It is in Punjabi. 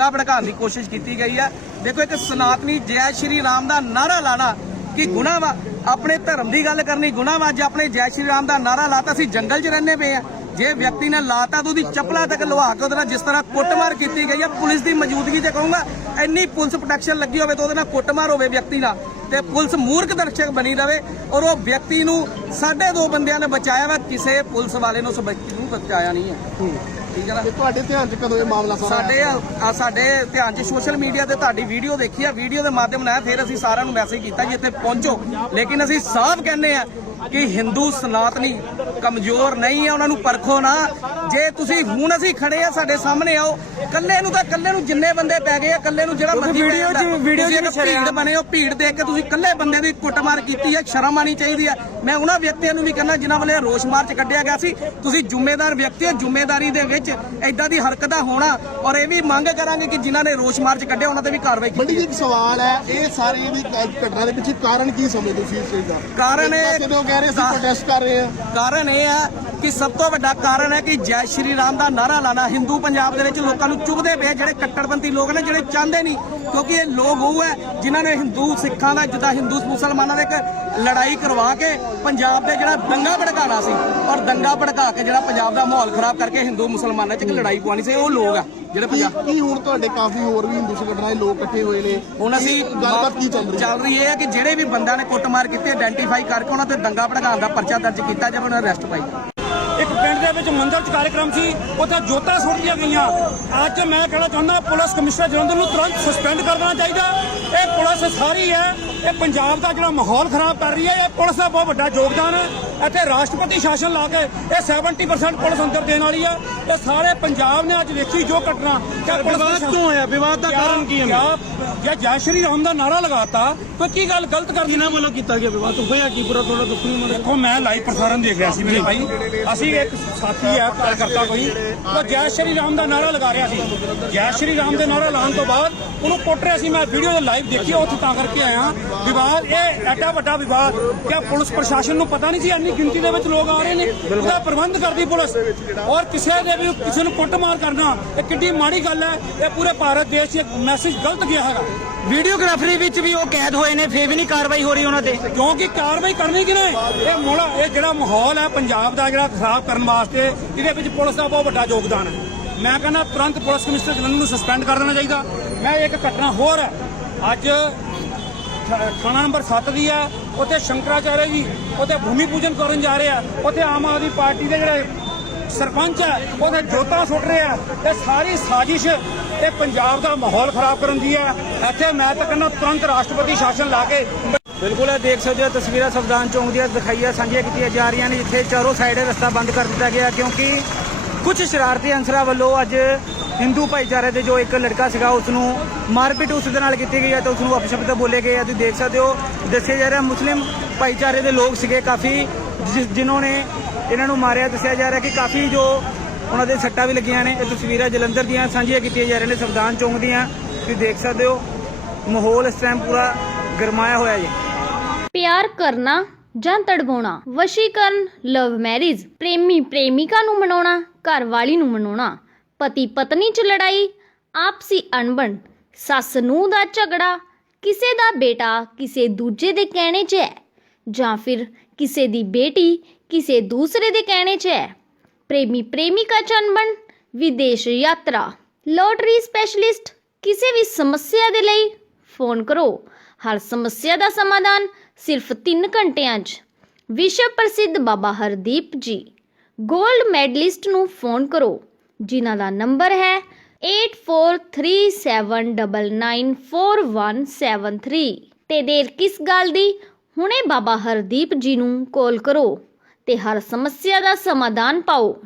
ਦੰਗਾ ਭੜਕਾਉਣ ਦੀ ਕੋਸ਼ਿਸ਼ ਕੀਤੀ ਗਈ ਹੈ। ਦੇਖੋ, ਇੱਕ ਸਨਾਤਨੀ ਜੈ ਸ਼੍ਰੀ ਰਾਮ ਦਾ ਨਾਰਾ ਲਾਣਾ ਕਿ ਗੁਨਾਹ ਵਾ? ਆਪਣੇ ਧਰਮ ਦੀ ਗੱਲ ਕਰਨੀ ਗੁਨਾਹ ਵਾ? ਜੇ ਆਪਣੇ ਜੈ ਸ਼੍ਰੀ ਰਾਮ ਦਾ ਨਾਰਾ ਲਾਤਾ, ਅਸੀਂ ਜੰਗਲ 'ਚ ਰਹਿੰਦੇ ਪਏ ਆ। ਜੇ ਵਿਅਕਤੀ ਨੇ ਲਾਤਾ ਤਾਂ ਉਹਦੀ ਚੱਪਲਾਂ ਤੱਕ ਲਵਾ ਕੇ ਉਹਦੇ ਨਾਲ ਜਿਸ ਤਰ੍ਹਾਂ ਕੁੱਟਮਾਰ ਕੀਤੀ ਗਈ ਹੈ ਪੁਲਿਸ ਦੀ ਮੌਜੂਦਗੀ ਤੇ ਕਹੂੰਗਾ, ਇੰਨੀ ਪੁਲਿਸ ਪ੍ਰੋਟੈਕਸ਼ਨ ਲੱਗੀ ਹੋਵੇ ਤਾਂ ਉਹਦੇ ਨਾਲ ਕੁੱਟਮਾਰ ਹੋਵੇ ਵਿਅਕਤੀ ਨਾਲ ਤੇ ਪੁਲਿਸ ਮੂਰਖ ਦਰਸ਼ਕ ਬਣੀ ਰਵੇ ਔਰ ਉਹ ਵਿਅਕਤੀ ਨੂੰ ਸਾਡੇ ਦੋ ਬੰਦਿਆਂ ਨੇ ਬਚਾਇਆ ਵਾ, ਕਿਸੇ ਪੁਲਿਸ ਵਾਲੇ ਨੂੰ ਉਸ ਵਿਅਕਤੀ ਨੂੰ ਬਚਾਇਆ ਨਹੀਂ ਹੈ। ਠੀਕ ਹੈ ਨਾ? ਤੇ ਤੁਹਾਡੇ ਧਿਆਨ 'ਚ ਕਦੋਂ ਇਹ ਮਾਮਲਾ ਸਾਰਾ ਸਾਡੇ ਆ ਸਾਡੇ ਧਿਆਨ 'ਚ ਸੋਸ਼ਲ ਮੀਡੀਆ ਤੇ ਤੁਹਾਡੀ ਵੀਡੀਓ ਦੇਖੀ ਆ ਵੀਡੀਓ ਦੇ ਮਾਧਿਅਮ ਨਾਲ ਫਿਰ ਅਸੀਂ ਸਾਰਿਆਂ ਨੂੰ ਮੈਸੇਜ ਕੀਤਾ ਕਿ ਇੱਥੇ ਪਹੁੰਚੋ। ਲੇਕਿਨ ਅਸੀਂ ਸਾਫ਼ ਕਹਿੰਦੇ ਆ ਕਿ ਹਿੰਦੂ ਸਨਾਤਨੀ ਕਮਜ਼ੋਰ ਨਹੀਂ ਆ ਉਹਨਾਂ ਨੂੰ ਪਰਖੋ ਨਾ। ਜੇ ਤੁਸੀਂ ਹੁਣ ਅਸੀਂ ਖੜੇ ਆ ਸਾਡੇ ਸਾਹਮਣੇ ਆਓ ਕੱਲੇ ਨੂੰ ਤਾਂ ਕੱਲੇ ਨੂੰ ਜਿੰਨੇ ਬੰਦੇ ਪੈ ਗਏ ਆ ਕੱਲੇ ਨੂੰ ਜਿਹੜਾ ਮਰਜ਼ੀ ਵੀਡੀਓ 'ਚ- ਵੀਡੀਓ 'ਚ ਭੀੜ ਬਣੇ ਹੋ ਭੀੜ ਦੇਖ ਕੇ ਤੁਸੀਂ ਕੱਲੇ ਬੰਦੇ ਦੀ ਕੁੱਟਮਾਰ ਕੀਤੀ ਹੈ ਸ਼ਰਮ ਆਣੀ ਚਾਹੀਦੀ ਹੈ ਮੈਂ ਉਹਨਾਂ ਵਿਅਕਤੀਆਂ ਨੂੰ ਵੀ ਕਹਿੰਦਾ ਜਿਨ੍ਹਾਂ ਵੱਲੇ ਰੋਸ ਮਾਰਚ ਕੱਢਿਆ ਗਿਆ ਸੀ ਤੁਸੀਂ ਜ਼ਿੰਮੇਦਾਰ ਵਿਅਕਤੀ ਹੋ ਜ਼ਿੰਮੇਦਾਰੀ ਦੇ ਵਿੱਚ ਐਦਾਂ ਦੀ ਹਰਕਤਾਂ ਹੋਣਾ ਔਰ ਇਹ ਵੀ ਮੰਗ ਕਰਾਂਗੇ ਕਿ ਜਿਨ੍ਹਾਂ ਨੇ ਰੋਸ ਮਾਰਚ ਕੱਢਿਆ ਉਹਨਾਂ ਤੇ ਵੀ ਕਾਰਵਾਈ ਕੀਤੀ ਬੜੀ ਜੀ ਇੱਕ ਸਵਾਲ ਹੈ ਇਹ ਸਾਰੇ ਦੀ ਘਟਨਾ ਦੇ ਪਿੱਛੇ ਕਾਰਨ ਕੀ ਸਮਝਦੇ ਤੁਸੀਂ ਇਸ ਚੀਜ਼ ਦਾ? ਕਾਰਨ ਇਹ- ਕਹਿ ਰਹੇ ਸੀ ਪ੍ਰੋਟੈਸਟ ਕਰ ਰਹੇ ਆ। ਕਾਰਨ ਇਹ ਹੈ ਕਿ ਸਭ ਤੋਂ ਵੱਡਾ ਕਾਰਨ ਹੈ ਕਿ ਜੈ ਸ਼੍ਰੀ ਰਾਮ ਦਾ ਨਾਰਾ ਲਾਣਾ। ਹਿੰਦੂ ਪੰਜਾਬ ਦੇ ਵਿੱਚ ਲੋਕਾਂ ਨੂੰ ਚੁਭਦੇ ਪਏ ਜਿਹੜੇ ਕੱਟੜਪੰਥੀ ਲੋਕ ਨੇ ਜਿਹੜੇ ਚਾਹੁੰਦੇ ਨਹੀਂ ਕਿਉਂਕਿ ਇਹ ਲੋਕ ਉਹ ਹੈ ਜਿਨ੍ਹਾਂ ਨੇ ਹਿੰਦੂ ਸਿੱਖਾਂ ਦਾ ਜਿੱਦਾਂ ਹਿੰਦੂ ਮੁਸਲਮਾਨਾਂ ਦਾ ਇੱਕ ਲੜਾਈ ਕਰਵਾ ਕੇ ਪੰਜਾਬ ਦੇ ਜਿਹੜਾ ਦੰਗਾ ਭੜਕਾਉਣਾ ਸੀ ਔਰ ਦੰਗਾ ਭੜਕਾ ਕੇ ਜਿਹੜਾ ਪੰਜਾਬ ਦਾ ਮਾਹੌਲ ਖਰਾਬ ਕਰਕੇ ਹਿੰਦੂ ਮੁਸਲਮਾਨਾਂ 'ਚ ਇੱਕ ਲੜਾਈ ਪਵਾਉਣੀ ਸੀ ਉਹ ਲੋਕ ਆ। ਜਿਹੜੇ ਪੰਜਾਬ ਕੀ ਹੁਣ ਤੁਹਾਡੇ ਕਾਫੀ ਹੋਰ ਵੀ ਹਿੰਦੂ ਸੰਗਠਨਾਂ ਦੇ ਲੋਕ ਇਕੱਠੇ ਹੋਏ ਨੇ? ਹੁਣ ਅਸੀਂ ਗੱਲਬਾਤ ਕੀ ਚੱਲ ਰਹੀ ਹੈ? ਚੱਲ ਰਹੀ ਹੈ ਕਿ ਜਿਹੜੇ ਵੀ ਬੰਦਿਆਂ ਨੇ ਕੁੱਟਮਾਰ ਕੀਤੀ ਆਇਡੈਂਟੀਫਾਈ ਕਰਕੇ ਉਹਨਾਂ ਤੇ ਦੰਗਾ ਭੜਕਾਉਣ ਦਾ ਪਰਚਾ ਦਰਜ ਕੀਤਾ ਜਾਵੇ ਉਹਨਾਂ ਨੂੰ ਅਰੈਸਟ ਪਾਈ ਇੱਕ ਪਿੰਡ ਦੇ ਵਿੱਚ ਮੰਦਰ 'ਚ ਕਾਰਜਕ੍ਰਮ ਸੀ ਉੱਥੇ ਜੋਤਾਂ ਸੁੱਟੀਆਂ ਗਈਆਂ। ਅੱਜ ਮੈਂ ਕਹਿਣਾ ਚਾਹੁੰਦਾ ਪੁਲਿਸ ਕਮਿਸ਼ਨਰ ਜਲੰਧਰ ਨੂੰ ਤੁਰੰਤ ਸਸਪੈਂਡ ਕਰ ਦੇਣਾ ਚਾਹੀਦਾ। ਇਹ ਪੁਲਿਸ ਸਾਰੀ ਹੈ ਇਹ ਪੰਜਾਬ ਦਾ ਜਿਹੜਾ ਮਾਹੌਲ ਖਰਾਬ ਕਰ ਰਹੀ ਹੈ ਇਹ ਪੁਲਿਸ ਦਾ ਬਹੁਤ ਵੱਡਾ ਯੋਗਦਾਨ ਹੈ। ਇੱਥੇ ਰਾਸ਼ਟਰਪਤੀ ਸ਼ਾਸਨ ਲਾ ਕੇ ਇਹ 70% ਪੁਲਿਸ ਅੰਦਰ ਦੇਣ ਵਾਲੀ ਆ। ਇਹ ਸਾਰੇ ਪੰਜਾਬ ਨੇ ਅੱਜ ਵੇਖੀ ਜੋ ਘਟਨਾ ਕਿ ਪੁਲਿਸ ਵਿਵਾਦ ਕਿਉਂ ਹੋਇਆ? ਵਿਵਾਦ ਦਾ ਕਾਰਨ ਕੀ ਹੈ? ਜੇ ਜੈ ਸ਼੍ਰੀ ਰਾਮ ਦਾ ਨਾਰਾ ਲਗਾਤਾ ਕੋਈ ਕੀ ਗੱਲ ਗਲਤ ਕਰ ਕਿਹਨਾਂ ਵੱਲੋਂ ਕੀਤਾ ਗਿਆ ਵਿਵਾਦ? ਹੋਇਆ ਕੀ ਪੂਰਾ ਥੋੜਾ ਦੱਸੋ ਮੈਨੂੰ ਦੇਖੋ ਮੈਂ ਲਾਈਵ ਪ੍ਰਸਾਰਣ ਦੇਖ ਰਿਹਾ ਸੀ ਮੇਰੇ ਭਾਈ। ਅਸੀਂ ਇੱਕ ਸਾਥੀ ਹੈ ਕਾਰਜਕਰਤਾ ਕੋਈ ਉਹ ਜੈ ਸ਼੍ਰੀ ਰਾਮ ਦਾ ਨਾਰਾ ਲਗਾ ਰਿਹਾ ਸੀ। ਜੈ ਸ਼੍ਰੀ ਰਾਮ ਦੇ ਨਾਰਾ ਲਾਉਣ ਤੋਂ ਬਾਅਦ ਉਹਨੂੰ ਕੁੱਟ ਰਿਹਾ ਸੀ। ਮੈਂ ਵੀਡੀਓ ਦੇ ਲਾਈਵ ਦੇਖੀ ਉੱਥੇ ਤਾਂ ਕਰਕੇ ਆਇਆ। ਵਿਵਾਦ ਇਹ ਐਡਾ ਵੱਡਾ ਵਿਵਾਦ ਕਿ ਪੁਲਿਸ ਪ੍ਰਸ਼ਾਸਨ ਨੂੰ ਪਤਾ ਨਹੀਂ ਸੀ ਇੰਨੀ ਗਿਣਤੀ ਦੇ ਵਿੱਚ ਲੋਕ ਆ ਰਹੇ ਨੇ। ਉਹਦਾ ਪ੍ਰਬੰਧ ਕਰਦੀ ਪੁਲਿਸ। ਔਰ ਕਿਸੇ ਦੇ ਵੀ ਕਿਸੇ ਨੂੰ ਕੁੱਟਮਾਰ ਕਰਨਾ ਇਹ ਕਿੱਡੀ ਮਾੜੀ ਗੱਲ ਹੈ। ਇਹ ਪੂਰੇ ਭਾਰਤ ਦੇਸ਼ 'ਚ ਇੱਕ ਮੈਸੇਜ ਗਲਤ ਗਿਆ ਹੈਗਾ। ਵੀਡੀਓਗ੍ਰਾਫਰੀ ਵਿੱਚ ਵੀ ਉਹ ਕੈਦ ਹੋਏ ਨੇ, ਫੇਰ ਵੀ ਨਹੀਂ ਕਾਰਵਾਈ ਹੋ ਰਹੀ ਉਹਨਾਂ ਤੇ। ਕਿਉਂਕਿ ਕਾਰਵਾਈ ਕਰਨੀ ਕਿਨੇ ਇਹ ਮੋਲਾ ਇਹ ਜਿਹੜਾ ਮਾਹੌਲ ਹੈ ਪੰਜਾਬ ਦਾ ਜਿਹੜਾ ਖਰਾਬ ਕਰਨ ਵਾਸਤੇ, ਇਹਦੇ ਵਿੱਚ ਪੁਲਿਸ ਦਾ ਬਹੁਤ ਵੱਡਾ ਯੋਗਦਾਨ ਹੈ। ਮੈਂ ਕਹਿੰਦਾ ਤੁਰੰਤ ਪੁਲਿਸ ਕਮਿਸ਼ਨਰ ਜਲੰਧਰ ਨੂੰ ਸਸਪੈਂਡ ਕਰ ਦੇਣਾ ਚਾਹੀਦਾ। ਮੈਂ ਇੱਕ ਘਟਨਾ ਹੋਰ ਹੈ। ਅੱਜ ਥਾਣਾ ਨੰਬਰ 7 ਦੀ ਹੈ। ਉੱਥੇ ਸ਼ੰਕਰਾਚਾਰਿਆ ਜੀ, ਉੱਥੇ ਭੂਮੀ ਪੂਜਨ ਕਰਨ ਜਾ ਰਹੇ ਆ। ਉੱਥੇ ਆਮ ਆਦਮੀ ਪਾਰਟੀ ਦੇ ਜਿਹੜੇ ਸਰਪੰਚ ਹੈ, ਉਹਦੇ ਜੋਤਾਂ ਸੁੱਟ ਰਹੇ ਆ ਸਾਰੀ ਸਾਜ਼ਿਸ਼ ਇਹ ਪੰਜਾਬ ਦਾ ਮਾਹੌਲ ਖਰਾਬ ਕਰਨ ਦੀ ਹੈ। ਇੱਥੇ ਮੈਂ ਤਾਂ ਕਹਿੰਦਾ ਤੁਰੰਤ ਰਾਸ਼ਟਰਪਤੀ ਸ਼ਾਸਨ ਲਾ ਕੇ ਬਿਲਕੁਲ, ਇਹ ਦੇਖ ਸਕਦੇ ਹੋ, ਤਸਵੀਰਾਂ ਸੰਵਿਧਾਨ ਚੌਂਕ ਦੀਆਂ ਦਿਖਾਈਆਂ, ਸਾਂਝੀਆਂ ਕੀਤੀਆਂ ਜਾ ਰਹੀਆਂ ਨੇ, ਜਿੱਥੇ ਚਾਰੋਂ ਸਾਈਡ ਰਸਤਾ ਬੰਦ ਕਰ ਦਿੱਤਾ ਗਿਆ, ਕਿਉਂਕਿ ਕੁਝ ਸ਼ਰਾਰਤੀ ਅਨਸਰਾਂ ਵੱਲੋਂ ਅੱਜ ਹਿੰਦੂ ਭਾਈਚਾਰੇ ਦੇ ਜੋ ਇੱਕ ਲੜਕਾ ਸੀਗਾ ਉਸ ਨੂੰ ਮਾਰਪੀਟ ਉਸ ਦੇ ਨਾਲ ਕੀਤੀ ਗਈ ਹੈ ਤੇ ਉਸ ਨੂੰ ਅਪਸ਼ਬਦ ਬੋਲੇ ਗਏ ਆ। ਤੁਸੀਂ ਦੇਖ ਸਕਦੇ ਹੋ, ਦੱਸਿਆ ਜਾ ਰਿਹਾ, ਮੁਸਲਿਮ ਭਾਈਚਾਰੇ ਦੇ ਲੋਕ ਸੀਗੇ ਕਾਫੀ, ਜਿ- ਜਿਨ੍ਹਾਂ ਨੇ ਇਹਨਾਂ ਨੂੰ ਮਾਰਿਆ, ਦੱਸਿਆ ਜਾ ਰਿਹਾ ਕਿ ਕਾਫੀ ਜੋ ਉਹਨਾਂ ਦੇ ਸੱਟਾਂ ਵੀ ਲੱਗੀਆਂ ਨੇ। ਇਹ ਤਸਵੀਰਾਂ ਜਲੰਧਰ ਦੀਆਂ ਸਾਂਝੀਆਂ ਕੀਤੀਆਂ ਜਾ ਰਹੀਆਂ ਨੇ ਸੰਵਿਧਾਨ ਚੌਂਕ ਦੀਆਂ। ਤੁਸੀਂ ਦੇਖ ਸਕਦੇ ਹੋ, ਮਾਹੌਲ ਇਸ ਟਾਈਮ ਪੂਰਾ ਗਰਮਾਇਆ ਹੋਇਆ ਜੀ। ਪਿਆਰ ਕਰਨਾ ਜਾਂ ਤੜਵਾਉਣਾ? ਵਸ਼ੀਕਰਨ ਲਵ ਮੈਰਿਜ ਪ੍ਰੇਮੀ ਪ੍ਰੇਮਿਕਾ ਨੂੰ ਮਨਾਉਣਾ, ਘਰ ਵਾਲੀ ਨੂੰ ਮਨਾਉਣਾ? ਪਤੀ ਪਤਨੀ 'ਚ ਲੜਾਈ, ਆਪਸੀ ਅਣਬਣ, ਸੱਸ ਨੂੰ ਦਾ ਝਗੜਾ, ਕਿਸੇ ਦਾ ਬੇਟਾ ਕਿਸੇ ਦੂਜੇ ਦੇ ਕਹਿਣੇ 'ਚ ਹੈ। ਜਾਂ ਫਿਰ ਕਿਸੇ ਦੀ ਬੇਟੀ ਕਿਸੇ ਦੂਸਰੇ ਦੇ ਕਹਿਣੇ 'ਚ ਹੈ। ਪ੍ਰੇਮੀ ਪ੍ਰੇਮਿਕਾ 'ਚ ਵਿਦੇਸ਼ ਯਾਤਰਾ, ਲੋਟਰੀ ਸਪੈਸ਼ਲਿਸਟ, ਕਿਸੇ ਵੀ ਸਮੱਸਿਆ ਦੇ ਲਈ ਫੋਨ ਕਰੋ। ਹਰ ਸਮੱਸਿਆ ਦਾ ਸਮਾਧਾਨ ਸਿਰਫ 3 ਘੰਟਿਆਂ 'ਚ। ਵਿਸ਼ਵ ਪ੍ਰਸਿੱਧ ਬਾਬਾ ਹਰਦੀਪ ਜੀ 골ਡ ਮੈਡਲਿਸਟ ਨੂੰ ਫੋਨ ਕਰੋ, ਜਿਨ੍ਹਾਂ ਦਾ ਨੰਬਰ ਹੈ 8437994173 ਤੇ ਦੇਰ ਕਿਸ ਗੱਲ ਦੀ? ਹੁਣੇ ਬਾਬਾ ਹਰਦੀਪ ਜੀ ਨੂੰ ਕਾਲ ਕਰੋ ਤੇ ਹਰ ਸਮੱਸਿਆ ਦਾ ਸਮਾਧਾਨ ਪਾਓ।